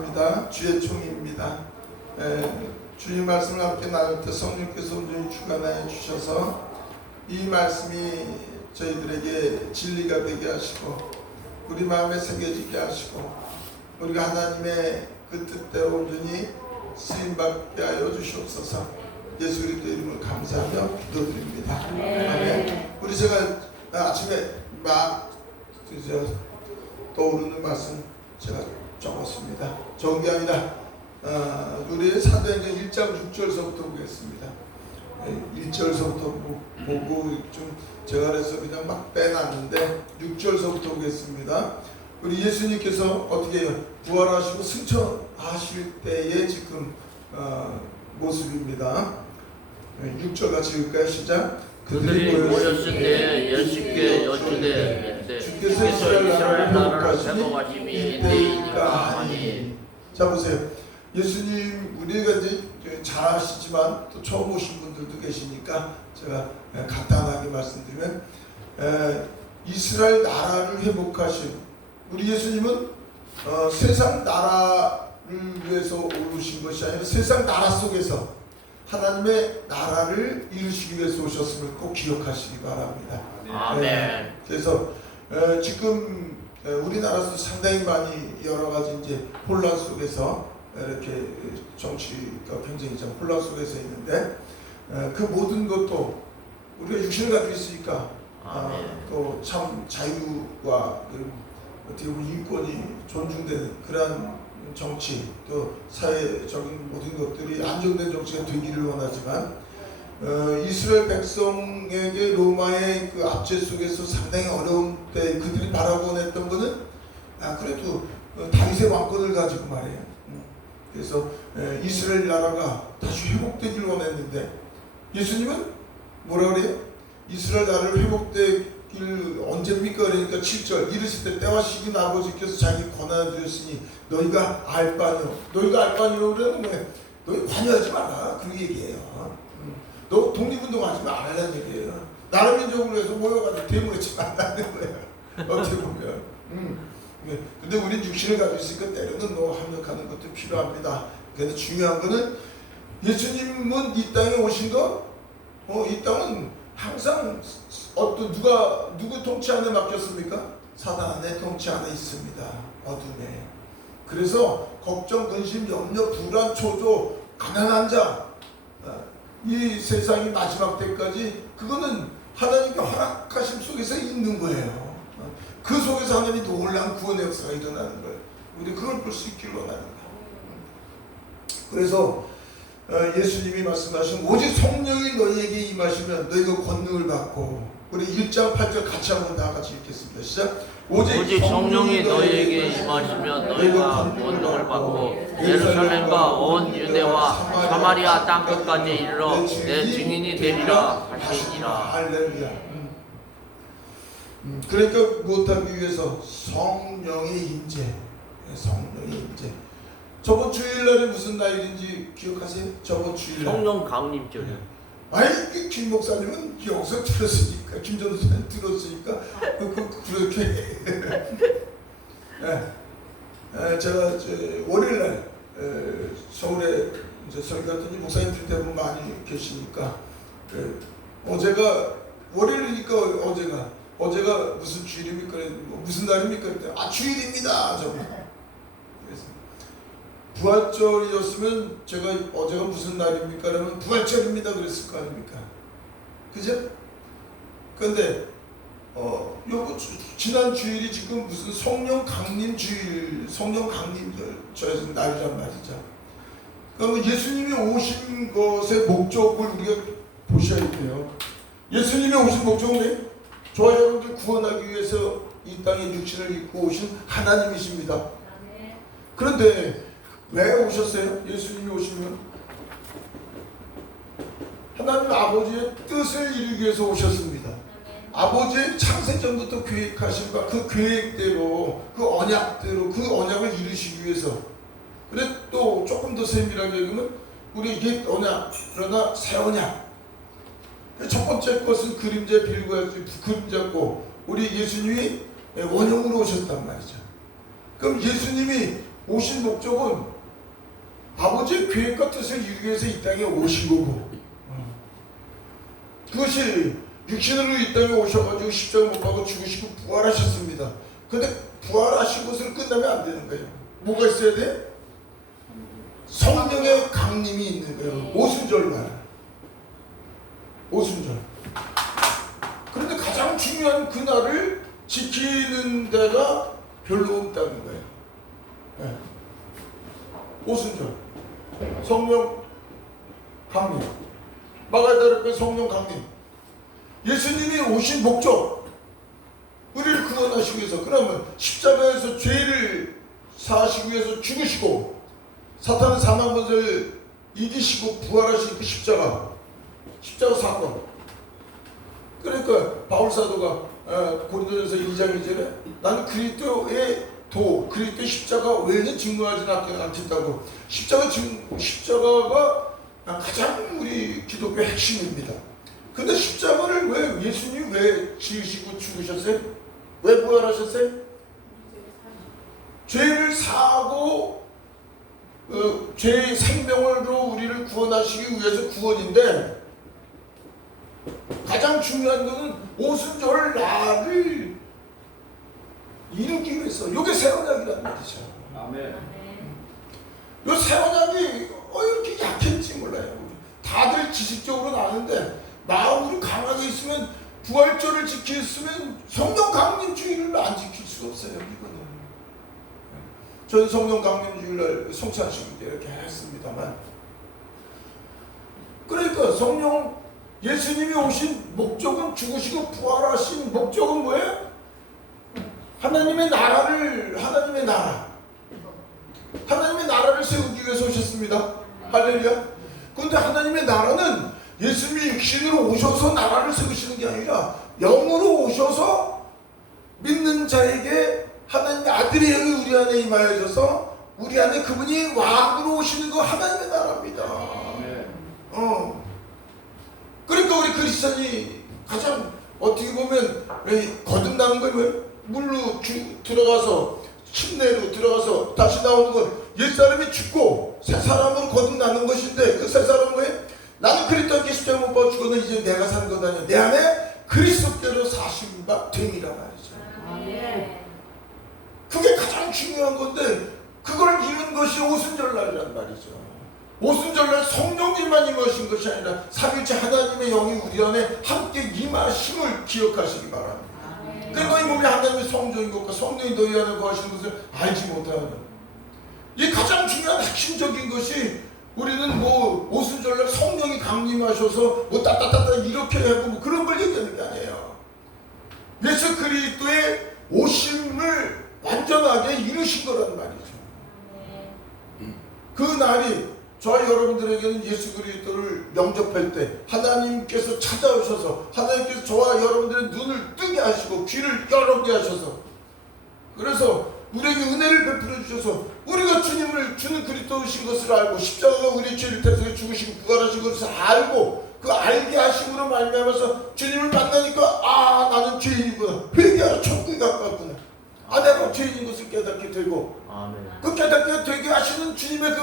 감사합니다. 주의 총입니다. 주의 말씀을 함께 나눌 때 성령께서 온전히 주관하여 주셔서 이 말씀이 저희들에게 진리가 되게 하시고 우리 마음에 새겨지게 하시고 우리가 하나님의 그 뜻대로 온전히 쓰임받게 하여 주시옵소서. 예수 그리스도 이름을 감사하며 기도드립니다. 아멘. 우리 제가 아침에 막 떠오르는 말씀 제가 적었습니다. 적은 게 아니라 우리 사도행전 1장 6절서부터 보겠습니다. 1절서부터 보고 좀 제가 그래서 그냥 막 빼놨는데 6절서부터 보겠습니다. 우리 예수님께서 어떻게 해요? 부활하시고 승천하실 때의 지금 모습입니다. 6절 같이 읽을까요? 시작. 그들이 모였을 때 예수께 여쭈되 주께서 이스라엘 나라를 회복하심이 이때이니까 하니. 자 보세요. 예수님 우리가 이제 잘 아시지만 또 처음 오신 분들도 계시니까 제가 간단하게 말씀드리면 이스라엘 나라를 회복하신 우리 예수님은 세상 나라를 위해서 오신 것이 아니라 세상 나라 속에서 하나님의 나라를 이루시기 위해서 오셨음을 꼭 기억하시기 바랍니다. 아멘. 그래서 지금 우리나라에서 상당히 많이 여러 가지 이제 혼란 속에서 이렇게 정치가 굉장히 좀 혼란 속에서 있는데 그 모든 것도 우리가 육신을 가지고 있으니까 또 참 자유와 어떻게 보면 인권이 존중되는 그러한 정치 또 사회적인 모든 것들이 안정된 정치가 되기를 원하지만 이스라엘 백성에게 로마의 그 압제 속에서 상당히 어려운 때 그들이 바라고 했던 것은 그래도 다윗의 왕권을 가지고 말이에요. 그래서 이스라엘 나라가 다시 회복되기를 원했는데 예수님은 뭐라 그래요? 이스라엘 나라를 회복되길 언제입니까? 그러니까 7절 이르실 때 때와 시기는 아버지께서 자기 권한을 주셨으니 너희가 알 바뇨. 너희가 알 바뇨 그러면 왜? 너희 관여하지 마라 그 얘기예요. 너 독립운동하지 말라는 얘기예요. 나라 민족으로 해서 모여가지고 대모하지 말라는 거예요. 어떻게 보면. 근데 우린 육신을 가지고 있으니까 때로는 합력하는 것도 필요합니다. 그런데 중요한 거는 예수님은 이 땅에 오신 거, 이 땅은 항상 누구 통치 안에 맡겼습니까? 사단의 통치 안에 있습니다. 어둠에. 그래서 걱정, 근심, 염려, 불안, 초조, 가난한 자, 이 세상이 마지막 때까지 그거는 하나님께 허락하심 속에서 있는 거예요. 그 속에서 하나님이 놀라운 구원의 역사가 일어나는 거예요. 우리 그걸 볼 수 있기를 원하는 거예요. 그래서 예수님이 말씀하신 오직 성령이 너희에게 임하시면 너희가 권능을 받고 우리 1장 8절 같이 한번 다 같이 읽겠습니다. 시작. 오직 성령이 너희에게 임하시면 너희가 권능을 받고 예루살렘과 온 유대와 사마리아 땅끝까지 이르러 내 증인이 되리라 하시니라. 할렐루야. 그러니까 못하기 위해서 성령의 임재, 성령의 임재. 저번 주일날에 무슨 날인지 기억하세요? 저번 주일날 성령 강림절이요. 아니 김 목사님은 여기서 들었으니까 김 전도사님 들었으니까 그렇게 제가 월요일날 서울에 이제 설교 갔더니 목사님들 대부분 많이 계시니까 어제가 월요일이니까 어제가 무슨 주일입니까? 무슨 날입니까? 주일입니다. 그래서 부활절이었으면 제가 어제가 무슨 날입니까? 그러면 부활절입니다. 그랬을 거 아닙니까? 그죠? 그런데 요거 지난 주일이 지금 무슨 성령 강림 주일, 성령 강림절 날이란 말이죠. 그러면 예수님이 오신 것의 목적을 우리가 보셔야 돼요. 예수님이 오신 목적은 저와 여러분들 구원하기 위해서 이 땅에 육신을 입고 오신 하나님이십니다. 그런데 왜 오셨어요? 예수님이 오시면 하나님 아버지의 뜻을 이루기 위해서 오셨습니다. 아버지의 창세전부터 계획하신 그 계획대로 그 언약대로 그 언약을 이루시기 위해서. 그래 또 조금 더 세밀하게 얘기하면 우리 이게 언약 그러나 새 언약. 첫 번째 것은 그림자에 빌고야지 그림자고 우리 예수님이 원형으로 오셨단 말이죠. 그럼 예수님이 오신 목적은 아버지의 계획과 뜻을 이루기 위해서 이 땅에 오신 거고, 그것이 육신으로 이 땅에 오셔가지고 십자가 못 박고 죽으시고 부활하셨습니다. 근데 부활하신 것으로 끝나면 안 되는 거예요. 뭐가 있어야 돼? 성령의 강림이 있는 거예요. 오순절날. 오순절. 그런데 가장 중요한 그날을 지키는 데가 별로 없다는 거예요. 네. 오순절. 성령 강림. 마가다락의 성령 강림. 예수님이 오신 목적, 우리를 구원하시기 위해서, 그러면 십자가에서 죄를 사하시기 위해서 죽으시고 사탄의 사망 권세를 이기시고 부활하신 그 십자가 사건. 그러니까 바울 사도가 고린도전서 2장 2절에 나는 그리스도의 그리스도의 십자가 외에는 증거하지 않겠다고. 십자가가 가장 우리 기독교 핵심입니다. 근데 십자가를 왜 예수님 왜 지으시고 죽으셨어요? 왜 부활하셨어요? 죄를 사하고 죄의 생명으로 우리를 구원하시기 위해서 구원인데, 가장 중요한 것은 오순절 날을 이루기 위해서. 이게 새 언약이란 말이죠. 아멘. 이 새 언약이 이렇게 약했지 몰라요. 다들 지식적으로는 아는데 마음으로 강하게 있으면, 부활절을 지켰으면 성령 강림 주일을 안 지킬 수 없어요. 이거는 저는 성령 강림 주일날 성찬식 때 이렇게 했습니다만, 그러니까 성령 예수님이 오신 목적은, 죽으시고 부활하신 목적은 뭐예요? 하나님의 나라를 세우기 위해서 오셨습니다. 할렐루야. 그런데 하나님의 나라는 예수님이 육신으로 오셔서 나라를 세우시는 게 아니라 영으로 오셔서 믿는 자에게 하나님의 아들의 영이 우리 안에 임하여져서 우리 안에 그분이 왕으로 오시는 거 하나님의 나라입니다. 그러니까 우리 크리스천이 가장 어떻게 보면 거듭나는 걸 물로 들어가서 침례로 들어가서 다시 나오는 건 옛사람이 죽고 새 사람으로 거듭나는 것인데, 그 새 사람은 뭐예요? 나는 그리스도께 십자가 못 박아 죽었는데 이제 내가 사는 것 아니야. 내 안에 그리스도께로 사신 바 됨이라 말이죠. 그게 가장 중요한 건데, 그걸 이룬 것이 오순절날이란 말이죠. 오순절날 성령님만 임하신 것이 아니라 삼위일체 하나님의 영이 우리 안에 함께 임하심을 기억하시기 바랍니다. 너희 몸이 하나님의 성전인 것과 성령이 너희 안에 거하시는 것을 알지 못하는, 이 가장 중요한 핵심적인 것이, 우리는 오순절날 성령이 강림하셔서 따따따따 이렇게 하고 그런 걸 얘기하는 게 아니에요. 예수 그리스도의 오심을 완전하게 이루신 거란 말이죠. 그 날이 저와 여러분들에게는 예수 그리스도를 영접할 때 하나님께서 찾아오셔서, 하나님께서 저와 여러분들의 눈을 뜨게 하시고 귀를 열어게 하셔서, 그래서 우리에게 은혜를 베풀어 주셔서 우리가 주님을 주는 그리스도이신 것을 알고, 십자가가 우리의 죄를 대속해 죽으시고 부활하신 것을 알고, 그 알게 하심으로 말미암아서 주님을 만나니까 나는 죄인이구나, 회개하라, 천국에 가까웠구나, 내가 죄인인 것을 깨닫게 되고, 그 깨닫게 되게 하시는 주님의 그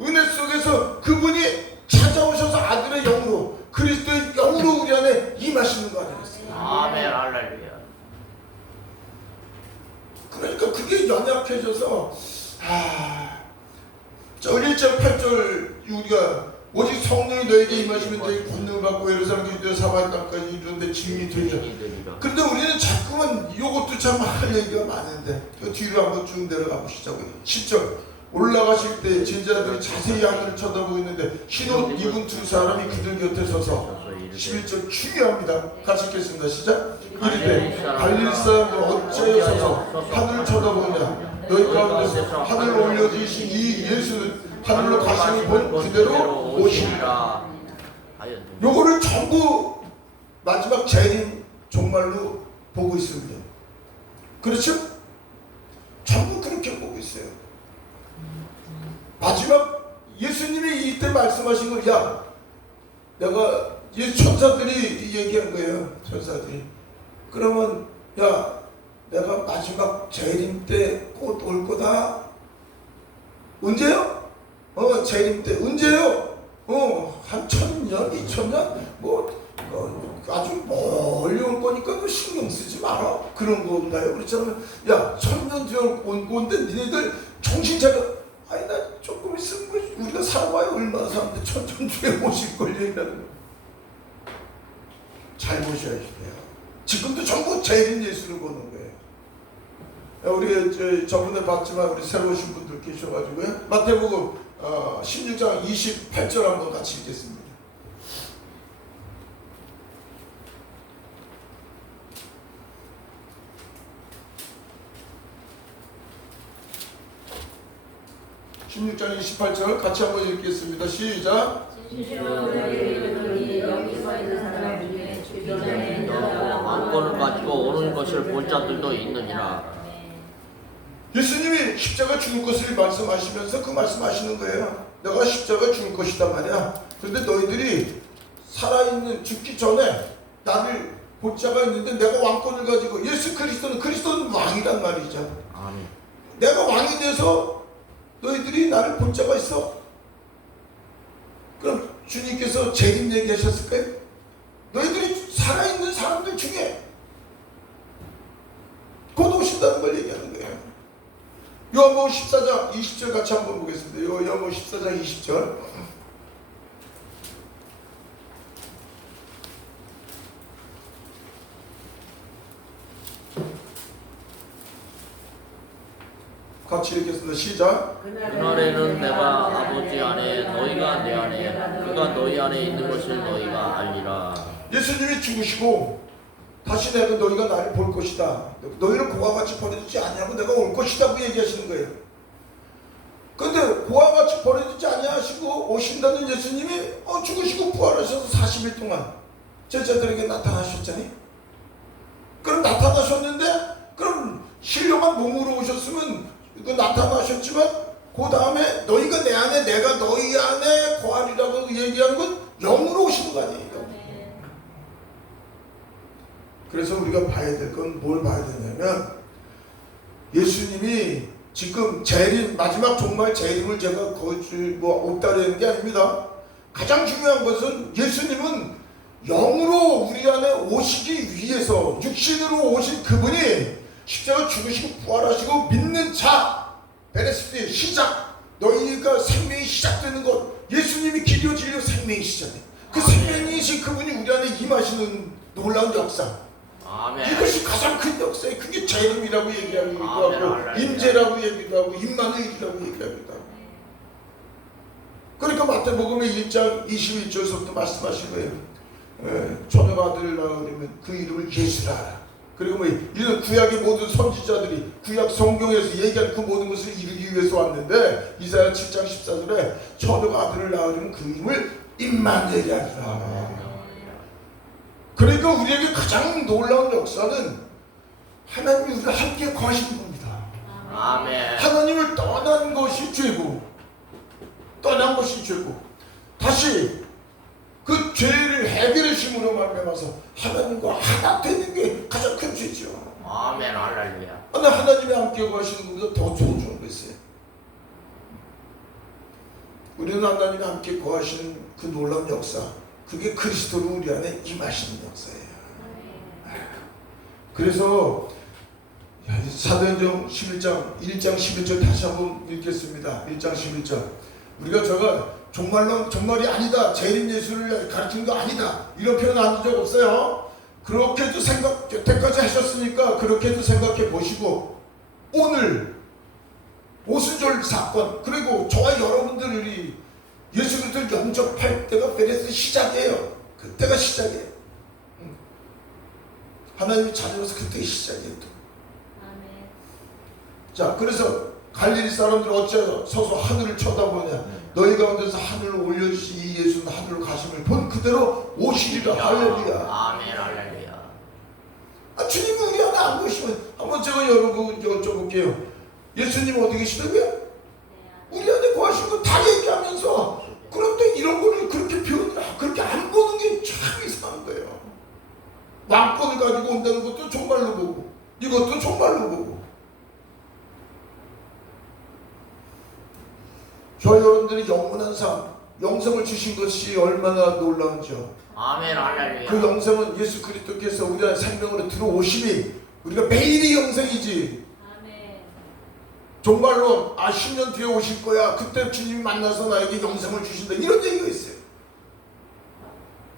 은혜 속에서 그분이 찾아오셔서 아들의 영으로, 그리스도의 영으로 우리 안에 임하시는 거 아니겠어요? 아멘. 할렐루야. 그러니까 그게 연약해져서 저 1절 8절 우리가 오직 성령이 너에게 임하시면 너희 권능을 받고 예루살렘 유대 사마리아 땅까지 이르는데 증인이 되리라. 그런데 우리는 자꾸만 이것도 참 할 얘기가 많은데, 그 뒤로 한번 쭉 내려가 보시자고요. 10절 올라가실 때 제자들이 자세히 하늘을 쳐다보고 있는데 흰옷 입은 두 사람이 그들 곁에 서서, 11절 중요합니다. 같이 읽겠습니다. 시작. 이르되 갈릴리 사람들 어찌하여 서서 하늘을 쳐다보느냐. 너희 가운데서 하늘을 올려주신 이 예수는 하늘로 가심을 본 그대로 오시리라. 요거를 전부 마지막 재림 종말로 보고 있습니다. 그렇죠? 전부 그렇게 보고 있어요. 마지막 예수님이 이때 말씀하신 걸, 내가 천사들이 얘기한 거예요. 천사들이. 그러면 내가 마지막 재림 때 곧 올 거다. 언제요? 재림 때. 언제요? 한 1000년, 2000년? 아주 멀리 올 거니까 너 신경 쓰지 마라. 그런 건가요? 그렇잖아요. 야, 1000년 뒤에 온 건데 니네들 정신 차려. 아니, 나 조금 있으면 우리가 살아봐야 얼마나 사는데 1000년 뒤에 오실 걸 얘기하는 거예요. 잘 보셔야 돼요. 지금도 전부 재림 예수를 보는 거예요. 우리 저번에 봤지만 우리 새로 오신 분들 계셔가지고요. 마태복음 16장 28절 한번 같이 읽겠습니다. (16장 28절) 같이 한번 읽겠습니다. 시작. 왕권을 가지고 오는 것을 볼 자들도 있느니라. 예수님이 십자가 죽을 것을 말씀하시면서 그 말씀하시는 거예요. 내가 십자가 죽을 것이다 말이야. 그런데 너희들이 살아있는 죽기 전에 나를 볼 자가 있는데 내가 왕권을 가지고 예수 그리스도는 왕이란 말이죠. 아멘. 내가 왕이 돼서 너희들이 나를 볼 자가 있어? 그럼 주님께서 재림 얘기하셨을까요? 너희들이 살아있는 사람들 중에 곧 오신다는 걸 얘기하는 거예요. 요한복음 14장 20절 같이 한번 보겠습니다. 요한복음 14장 20절. 같이 읽겠습니다. 시작. 그날에는 내가 아버지 안에 너희가 내 안에 그가 너희 안에 있는 것을 너희가 알리라. 예수님이 죽으시고 다시 내가 너희가 나를 볼 것이다. 너희를 고와 같이 버려두지 아니하고 내가 올 것이다고 얘기하시는 거예요. 그런데 고와 같이 버려두지 아니하시고 오신다는 예수님이 죽으시고 부활하셔서 40일 동안 제자들에게 나타나셨잖아요. 그럼 나타나셨는데 그럼 신령한 몸으로 오셨으면 나타나셨지만 그 다음에 너희가 내 안에 내가 너희 안에 거하리라고 얘기하는 건 영으로 오시는 거 아니에요. 그래서 우리가 봐야 될 건 뭘 봐야 되냐면 예수님이 지금 재림 마지막 종말 재림을 제가 거의 없다라는 게 아닙니다. 가장 중요한 것은 예수님은 영으로 우리 안에 오시기 위해서 육신으로 오신 그분이 십자가 죽으시고 부활하시고 믿는 자 베레스트의 시작 너희가 생명이 시작되는 것 예수님이 길이요 진리요 생명이 시작해. 그 생명이신 그분이 우리 안에 임하시는 놀라운 역사. 아멘. 이것이 가장 큰 역사예요. 그게 재림이라고 얘기하기도 하고 임재라고 얘기도 하고 임마누엘이라고 얘기합니다. 그러니까 마태복음의 1장 21절부터 말씀하신 거예요. 처녀 아들을 낳으려면 그 이름을 예수라 하라. 그리고 이런 구약의 모든 선지자들이 구약 성경에서 얘기한 그 모든 것을 이루기 위해서 왔는데 이사야 7장 14절에 처녀가 아들을 낳으려면 그 이름을 임마누엘이라 하라. 그러니까 우리에게 가장 놀라운 역사는 하나님이 우리가 함께 거하시는 겁니다. 아멘. 하나님을 떠난 것이 죄고 떠난 것이 죄고 다시 그 죄를 해결하심으로 말미암아서 하나님과 하나 되는 게 가장 큰 죄죠. 아멘. 할렐루야. 하나님이 함께 거하시는 것보다 더 좋은 거 있어요. 우리는 하나님이 함께 거하시는 그 놀라운 역사 그게 그리스도로 우리 안에 임하시는 역사예요. 그래서 사도행전 11장 1장 11절 다시 한번 읽겠습니다. 1장 11절 우리가 정말이 아니다 재림 예수를 가르치는 거 아니다 이런 표현 안 한 적 없어요. 그렇게도 여태까지 하셨으니까 그렇게도 생각해 보시고 오늘 오순절 사건 그리고 저와 여러분들이 예수 그리스도를 영접할 때가 베레스 시작이에요. 그때가 시작이에요. 하나님이 찾아와서 그때가 시작이에요. 자, 그래서 갈릴리 사람들 어찌하여 서서 하늘을 쳐다보냐. 너희 가운데서 하늘을 올려주신 이 예수는 하늘로 가심을 본 그대로 오시리라. 할렐루야. 아멘. 할렐루야. 주님이 우리 안에 안 계시면 한번 제가 여러분 여쭤볼게요. 예수님 어디 계시다고요? 우리 안에 거하신 거 다 얘기하면서 그런데 이런 거를 그렇게 그렇게 안 보는 게 참 이상한 거예요. 왕권을 가지고 온다는 것도 정말로 보고 이것도 정말로 보고 저 여러분들이 영원한 삶, 영생을 주신 것이 얼마나 놀라운지요. 아멘 할렐루야. 그 영생은 예수 그리스도께서 우리 안에 생명으로 들어오심이 우리가 매일이 영생이지. 아멘. 정말로 10년 뒤에 오실 거야. 그때 주님 만나서 나에게 영생을 주신다. 이런 얘기가 있어요.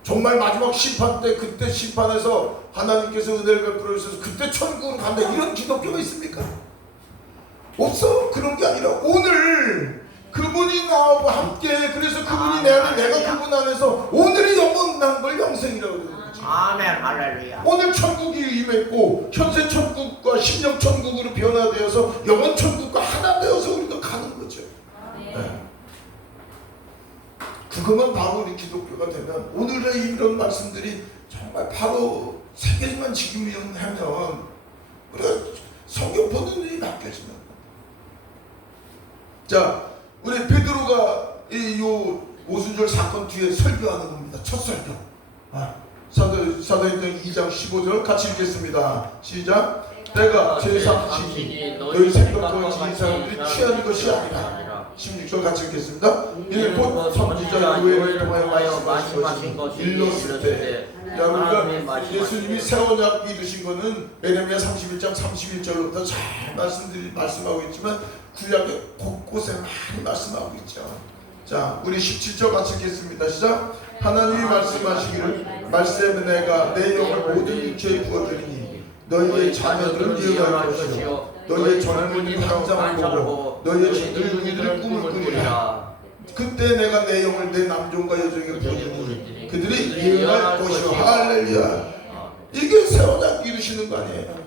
정말 마지막 심판 때 그때 심판에서 하나님께서 은혜를 베풀어 주셔서 그때 천국으로 간다. 이런 기독교가 있습니까? 없어. 그런 게 아니라 오늘 그분이 나와 함께 그래서 그분이 내 안에 내가 그분 안에서 오늘이 영원한 걸 영생이라고 그러는 거지. 아멘 할렐루야. 오늘 천국이 임했고 현세 천국과 심령 천국으로 변화되어서 영원 천국과 하나 되어서 우리가 가는 거죠. 네. 그것만 바로 우리 기독교가 되면 오늘의 이런 말씀들이 정말 바로 세 개만 지키면 우리가 성경 보는 일이 바뀌어지는 거예요. 자, 우리 베드로가 이 오순절 사건 뒤에 설교하는 겁니다. 첫 설교. 사도행전 2장 15절 같이 읽겠습니다. 시작. 내가 제3신이 너희 생각과 지은 사람들이 취하는 것이 아니라. 16절 같이 읽겠습니다. 이는 곧 선지자 요엘을 통하여 말씀하신 것이 일렀을 때. 자, 우리가 예수님이 새 언약 믿으신 것은 에레미야 31장 31절부터 잘 말씀하고 있지만 구약에 곳곳에 많이 말씀하고 있죠. 자, 우리 17절 같이 읽겠습니다. 시작. 하나님이 말씀하시기를 말씀에 내가 내 영을 모든 육체에 부어드리니 너희의 자녀들은 예언할 것이요 너희의 젊은이는 환상을 보고 너희의 늙은이들은 꿈을 꾸리라. 그때 내가 내 영을 내 남종과 여종에게 부어주니 그들이 예언할 것이요. 할렐루야. 이게 새 언약 이루시는 거 아니에요.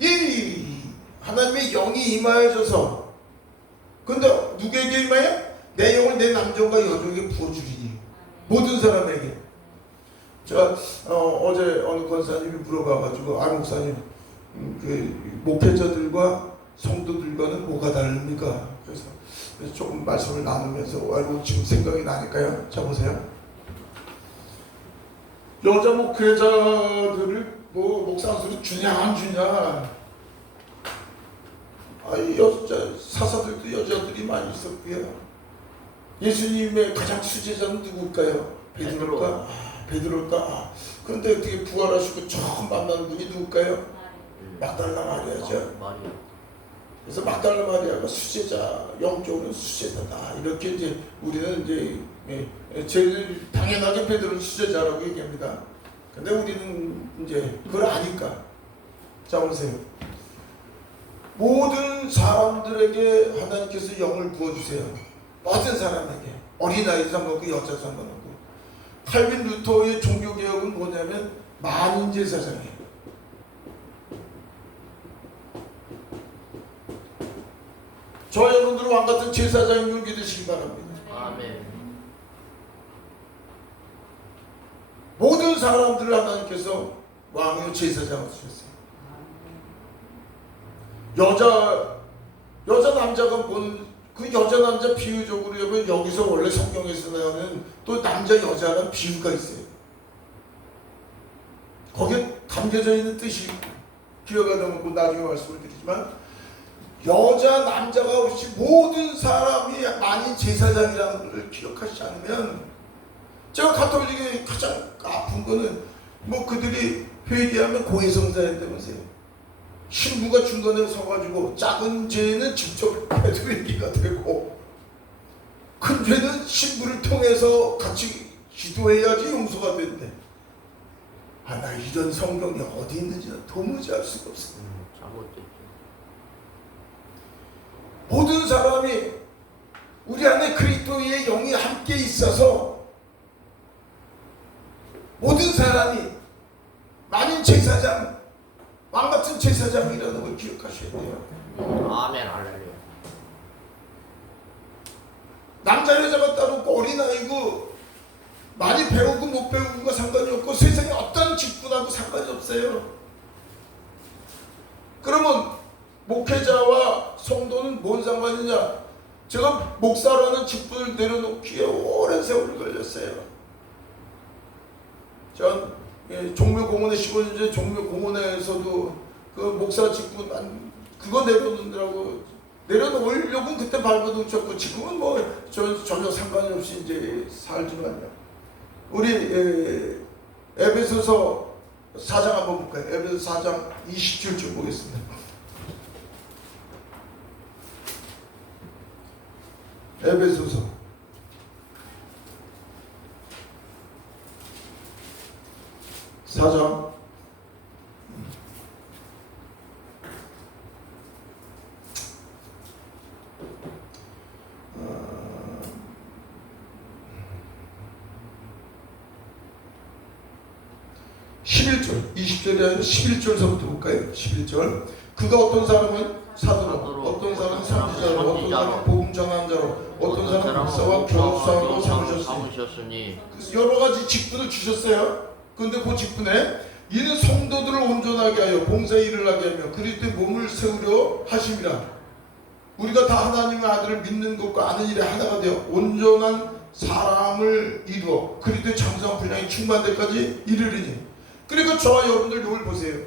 이 하나님의 영이 임하여져서 근데 누구에게 임하여? 내 영을 내 남종과 여종에게 부어주리니 모든 사람에게. 제가 어제 어느 권사님이 물어봐가지고 목사님 그 목회자들과 성도들과는 뭐가 다릅니까? 그래서 조금 말씀을 나누면서 알고 지금 생각이 나니까요. 자 보세요. 여자 목회자들을 목사들이 주냐 안 주냐. 여자 사사들도 여자들이 많이 있었고요. 예수님의 가장 수제자는 누굴까요? 베드로일까? 베드로일까? 그런데 어떻게 부활하시고 처음 만난 분이 누굴까요? 막달라 마리아죠. 그래서 막달라 마리아가 수제자, 영적으로는 수제자다. 이렇게 이제 우리는 이제 제일 당연하게 베드로는 수제자라고 얘기합니다. 근데 우리는 이제 그걸 아니까. 자 보세요. 모든 사람들에게 하나님께서 영을 부어주세요. 모든 사람에게. 어린아이 상관없고 여자 상관없고. 칼빈 루터의 종교개혁은 뭐냐면 만인제사장이에요. 저 여러분들은 왕같은 제사장인 줄 믿으시기 바랍니다. 아멘. 모든 사람들을 하나님께서 왕이요 제사장을 주셨어요. 여자 남자가 본 그 여자 남자 비유적으로 보면 여기서 원래 성경에서 나오는 또 남자 여자라는 비유가 있어요. 거기에 담겨져 있는 뜻이 기억이 나면 나중에 말씀을 드리지만 여자 남자가 없이 모든 사람이 만인 제사장이라는 것을 기억하지 않으면 제가 가톨릭에 가장 아픈 거는 그들이 회개하면 고해성사한다면서요. 신부가 중간에 서가지고 작은 죄는 직접 해도 얘기가 되고 큰 죄는 신부를 통해서 같이 기도해야지 용서가 된대. 나 이런 성경이 어디 있는지 도무지 알 수가 없어. 모든 사람이 우리 안에 그리스도의 영이 함께 있어서 모든 사람이 만인 제사장 왕같은 제사장이라는 걸 기억하셔야 돼요. 아멘 할렐루야. 남자 여자가 따로 없고 어린아이고 많이 배우고 못 배우고가 상관이 없고 세상에 어떤 직분하고 상관이 없어요. 그러면 목회자와 성도는 뭔 상관이냐? 제가 목사라는 직분을 내려놓기에 오랜 세월이 걸렸어요. 전 종묘공원에 15년 전에 종묘공원에서도 그 목사 직분 그거 내려놓느라고 내려놓으려고 그때 밟아놓으셨고 지금은 뭐 전혀 상관이 없이 이제 살지만요. 우리 에베소서 4장 한번 볼까요? 에베소서 4장 20절 보겠습니다. 에베소서 4장 11절, 20절이 아니라 11절서부터 볼까요? 11절. 그가 어떤 사람은 사도로, 어떤 사람은 선지자로, 어떤 사람은 복음 전하는 자로, 어떤 사람은 목사와 교사로 삼으셨으니 여러 가지 직분을 주셨어요. 그런데 그 직분에 이는 성도들을 온전하게 하여 봉사의 일을 하게 하며 그리스도의 몸을 세우려 하심이라. 우리가 다 하나님의 아들을 믿는 것과 아는 일에 하나가 되어 온전한 사람을 이루어 그리스도의 장성한 분량이 충만될 때까지 이르리니. 그러니까 저와 여러분들 이걸 보세요.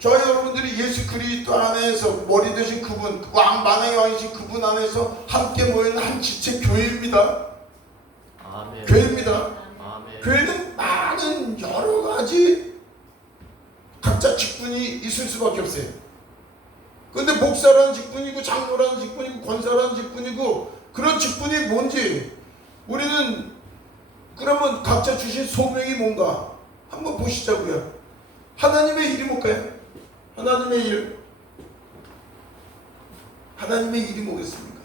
저와 여러분들이 예수 그리스도 안에서 머리 되신 그분, 만왕의 왕이신 그분 안에서 함께 모이는 한 지체 교회입니다. 아멘. 교회입니다. 아멘. 교회는 많은 여러 가지 각자 직분이 있을 수밖에 없어요. 근데 목사라는 직분이고 장로라는 직분이고 권사라는 직분이고 그런 직분이 뭔지 우리는 그러면 각자 주신 소명이 뭔가 한번 보시자고요. 하나님의 일이 뭘까요? 하나님의 일. 하나님의 일이 뭐겠습니까?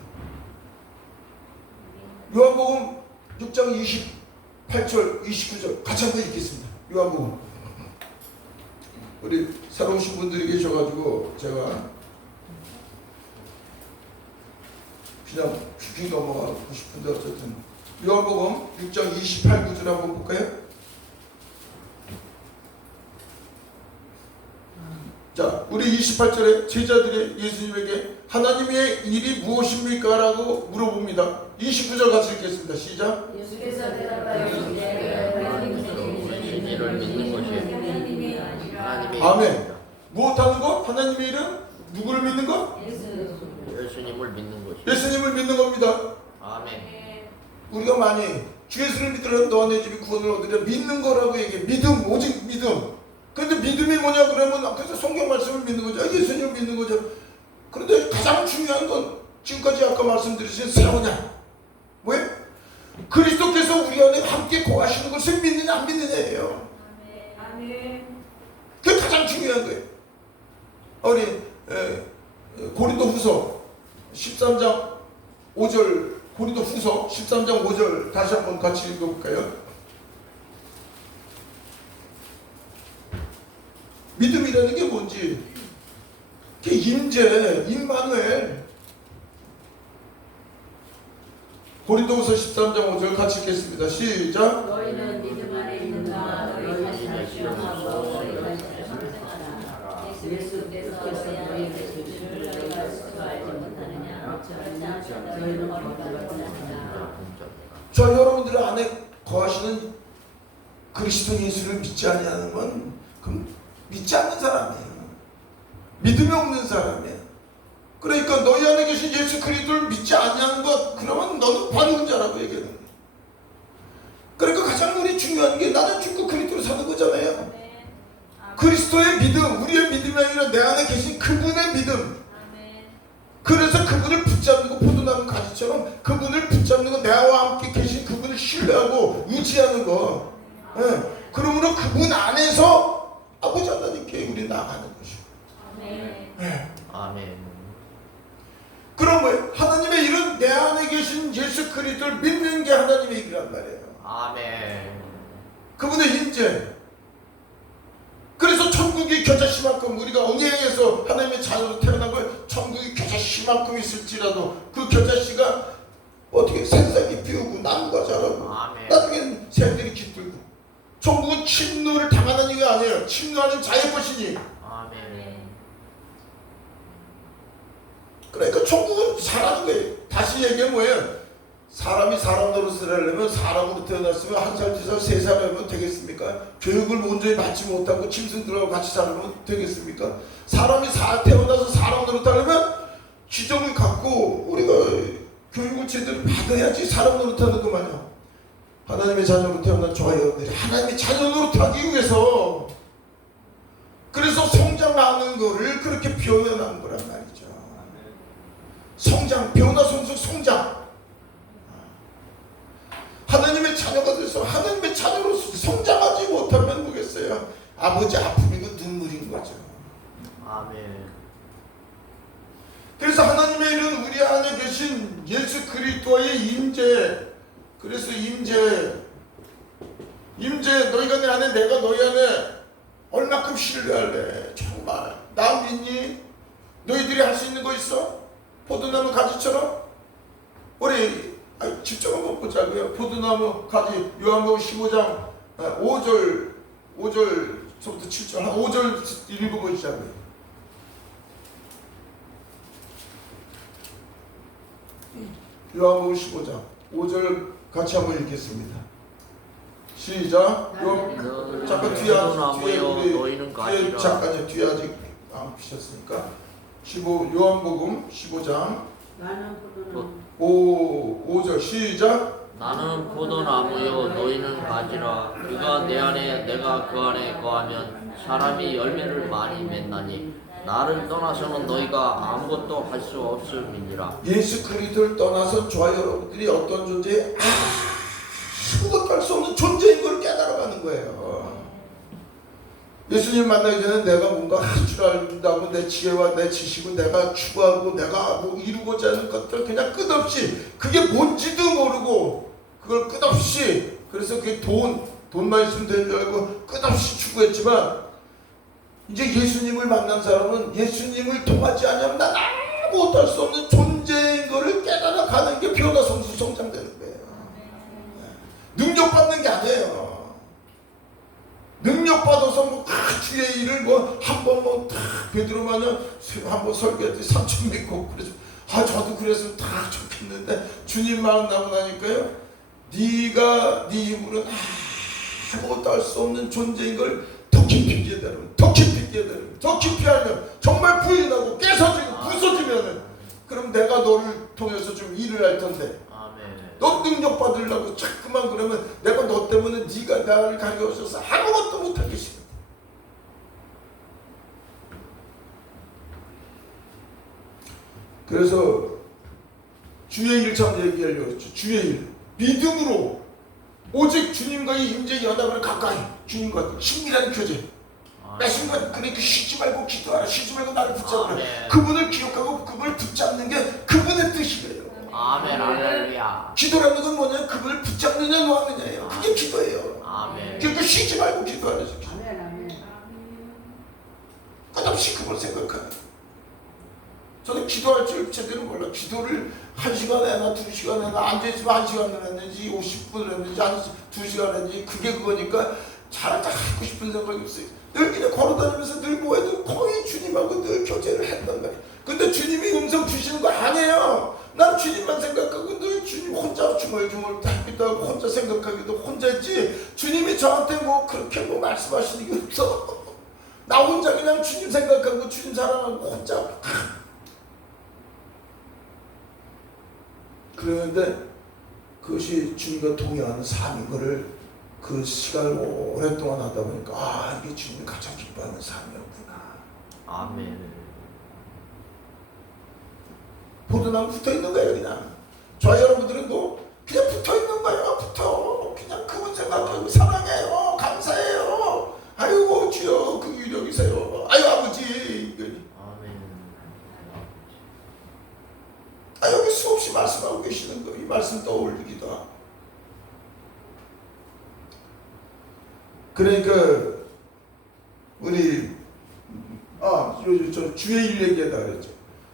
요한복음 6장 28절 29절 같이 한번 읽겠습니다. 요한복음. 우리 새로 오신 분들이 계셔가지고 제가 그냥 쉽게 넘어가고 싶은데 어쨌든 요한복음 6장 28, 9절 한번 볼까요? 자, 우리 28절에 제자들이 예수님에게 하나님의 일이 무엇입니까? 라고 물어봅니다. 29절 같이 읽겠습니다. 시작. 예수께서 대답하여 이르시되 하나님의 일을 믿는 것이 하나님의 아멘. 무엇하는 거? 하나님의 일은 누구를 믿는 거? 예수님을 믿는 것이. 예수님을 믿는 겁니다. 아멘. 우리가 많이 주 예수를 믿으려면 너와 내 집이 구원을 얻으려 믿는 거라고 얘기해. 믿음, 오직 믿음. 그런데 믿음이 뭐냐 그러면 그래서 성경 말씀을 믿는 거죠. 예수님을 믿는 거죠. 그런데 가장 중요한 건 지금까지 아까 말씀드리신 세우냐 뭐예요? 그리스도께서 우리 안에 함께 거하시는 것을 믿느냐 안 믿느냐예요. 아멘. 그게 가장 중요한 거예요. 우리 고린도후서 13장 5절 고린도후서 13장 5절 다시 한번 같이 읽어볼까요? 믿음이라는 게 뭔지 그게 임재, 임마누엘. 고린도후서 13장 5절 같이 읽겠습니다. 시작. 너희는 믿음 안에 있는가? 너희 자신을 시험하고 너희 자신을 선택하라. 예수께서 너희 자신을 너희가 스스로 알지 못하느냐? 너희는 거짓말하느냐? 저 여러분들 안에 거하시는 그리스도 예수를 믿지 아니하는 건 그럼 믿지 않는 사람이에요. 믿음이 없는 사람이에요. 그러니까 너희 안에 계신 예수 그리스도를 믿지 아니하는 것 그러면 너는 바른 자라고 얘기하는 거예요. 그러니까 가장 우리 중요한 게 나는 죽고 그리스도로 사는 거잖아요. 그리스도의 믿음, 우리의 믿음이 아니라 내 안에 계신 그분의 믿음. 그래서 그분을 붙잡는 거 포도나무 가지처럼 그분을 붙잡는 거 내와 함께 계신 그분을 신뢰하고 의지하는 거. 예. 그러므로 그분 안에서 아버지 하나님께 우리 나가는 것이고. 예. 아멘. 그럼 뭐예요? 하나님의 일은 내 안에 계신 예수 그리스도를 믿는 게 하나님의 일이란 말이에요. 아멘. 그분의 임재. 그래서 천국이 겨자씨만큼 우리가 언약에서 하나님의 자녀로 태어난 걸 천국이 겨자씨만큼 있을지라도 그 겨자씨가 어떻게 새싹이 피우고 나무가 자라고 아멘. 나중엔 새들이 깃들고 천국은 침노를 당하는 이가 아니에요. 침노하는 자의 것이니. 아멘. 그러니까 천국은 잘하는 거예요. 다시 얘기하면 뭐예요? 사람이 사람 노릇을 하려면 사람으로 태어났으면 1살, 2살, 3살 하면 되겠습니까? 교육을 온전히 받지 못하고 짐승들하고 같이 살면 되겠습니까? 사람이 태어나서 사람 노릇 하려면 지정을 갖고 우리가 교육을 제대로 받아야지 사람 노릇하는 것만요. 하나님의 자녀로 태어난 저와 여러분들이 하나님의 자녀 노릇하기 위해서 그래서 성장하는 거를 그렇게 표현한 거란 말이죠. 성장, 변화 성숙 성장. 하나님의 자녀가 돼서 하나님의 자녀로서 성장하지 못하면 뭐겠어요? 아버지 아픔이고 눈물인 거죠. 아멘. 그래서 하나님의 일은 우리 안에 계신 예수 그리스도의 임재. 그래서 임재 너희가 내 안에 내가 너희 안에 얼마큼 신뢰할래? 정말 나 믿니? 너희들이 할 수 있는 거 있어? 포도나무 가지처럼? 우리 직접 한번 보자고요. 포도나무 가지 요한복음 15장 5절부터 7절 한 5절 읽어보시자고요. 요한복음 15장 5절 같이 한번 읽겠습니다. 시작. 잠깐 뒤에 잠깐요. 뒤에 아직 안 피셨으니까 15 요한복음 15장 나는 포도나무 5절 시작. 나는 포도나무요 너희는 가지라. 그가 내 안에 내가 그 안에 거하면 사람이 열매를 많이 맺나니 나를 떠나서는 너희가 아무것도 할 수 없음이니라. 예수 그리스도를 떠나서 저와 여러분들이 어떤 존재 아무것도 할 수 없는 존재인 걸 깨달아가는 거예요. 예수님 만나기 전에 내가 뭔가 할 줄 안다고 내 지혜와 내 지식을 내가 추구하고 내가 뭐 이루고자 하는 것들 그냥 끝없이 그게 뭔지도 모르고 그걸 끝없이 그래서 그게 돈만 있으면 되는 줄 알고 끝없이 추구했지만 이제 예수님을 만난 사람은 예수님을 통하지 않으면 난 아무것도 할 수 없는 존재인 것을 깨달아 가는 게 변화 성수 성장되는 거예요. 능력받는 게 아니에요. 능력받아서 뭐 주의 일을 뭐 한 번 뭐 다 베드로마냥 한번 설교할 때 3천 믿고 그래서 저도 그래서 다 좋겠는데 주님 만나고 나니까요. 네가 네 힘으로는 아무것도 할 수 없는 존재인 걸 더 깊이 깨달으면 더 깊이 깨달으면 더 깊이 알면 정말 부인하고 깨서지고 부서지면은 그럼 내가 너를 통해서 좀 일을 할 텐데 아멘. 너 능력 받으려고 자꾸만 그러면 내가 너 때문에 네가 나를 가려워서 아무것도 못하게 싫어. 그래서 주의 일 참 얘기하려고 했죠. 주의 일 믿음으로 오직 주님과의 임재 연합을 가까이 주님과 친밀한 교제. 나 순간 그러니까 쉬지 말고 기도하라. 쉬지 말고 나를 붙잡으라. 아멘. 그분을 기억하고 그분을 붙잡는 게 그분의 뜻이래요. 아멘. 할렐루야. 기도라는 건 뭐냐면 그분을 붙잡느냐 놓았느냐예요. 그게 기도예요. 아멘. 그러니까 쉬지 말고 기도하라. 아멘 아멘 끝없이 그걸 생각하는. 저는 기도할 줄 제대로 몰라. 기도를 1시간 해나 2시간 해나 앉아있으면 1시간을 했는지 50분을 했는지 2시간 했는지 그게 그거니까 잘 하고 싶은 생각이 없어요. 늘 그냥 걸어다니면서 늘 뭐해도 거의 주님하고 늘 교제를 했단 말이에요. 근데 주님이 음성 주시는 거 아니에요. 난 주님만 생각하고 늘 주님 혼자 중얼중얼 하기도 하고 혼자 생각하기도 혼자 했지 주님이 저한테 뭐 그렇게 뭐 말씀하시는 게 없어. 나 혼자 그냥 주님 생각하고 주님 사랑하고 혼자 그러는데 그것이 주님과 동행하는 삶인 거를 그 시간을 오랫동안 하다 보니까 이게 주님이 가장 기뻐하는 삶이었구나. 아멘. 포도나무 붙어있는 거예요. 그냥 저와 여러분들은 뭐 그냥 붙어있는 거예요. 붙어 그냥 그분 생각하고 사랑해요. 감사해요. 아이고 주여 그 유력이세요. 아유 아버지 아멘. 여기 수없이 말씀하고 계시는 거 이 말씀 떠올리기도 하고 그러니까 우리 저 주의 일 얘기하다 그랬죠.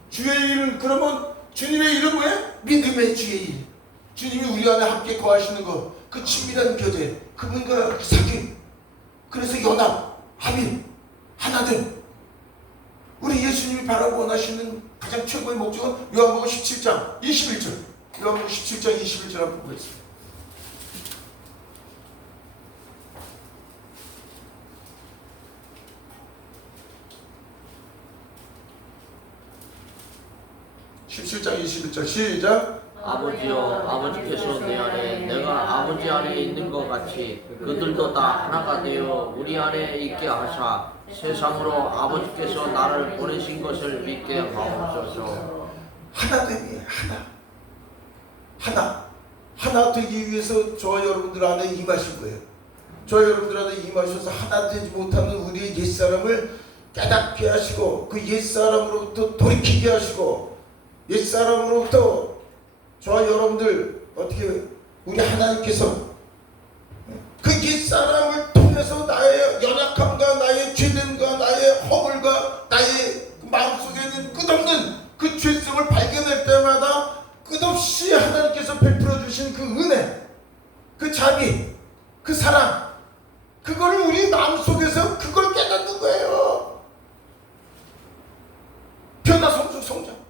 주의 일은 그러면 주님의 일은 뭐예요? 믿음의 주의 일. 주님이 우리 안에 함께 거하시는 거, 그 친밀한 교제, 그분과 사귑, 그래서 연합, 합일, 하나됨. 우리 예수님이 바라고 원하시는 가장 최고의 목적은 요한복음 17장 21절. 요한복음 17장 21절 한번 보겠습니다. 13장 21절 시작. 아버지여, 아버지께서 내 안에 내가 아버지 안에 있는 것 같이 그들도 다 하나가 되어 우리 안에 있게 하사 세상으로 아버지께서 나를 보내신 것을 믿게 하옵소서. 하나됨이에요. 하나 되기 위해서 저와 여러분들 안에 임하신 거예요. 저와 여러분들 안에 임하셔서 하나 되지 못하는 우리의 옛사람을 깨닫게 하시고 그 옛사람으로부터 돌이키게 하시고 옛사람으로부터 저와 여러분들 어떻게 우리 하나님께서 그 옛사람을 통해서 나의 연약함과 나의 죄됨과 나의 허물과 나의 마음속에 있는 끝없는 그 죄성을 발견할 때마다 끝없이 하나님께서 베풀어 주신 그 은혜, 그 자비, 그 사랑, 그거를 우리 마음속에서 그걸 깨닫는 거예요. 변화 성장.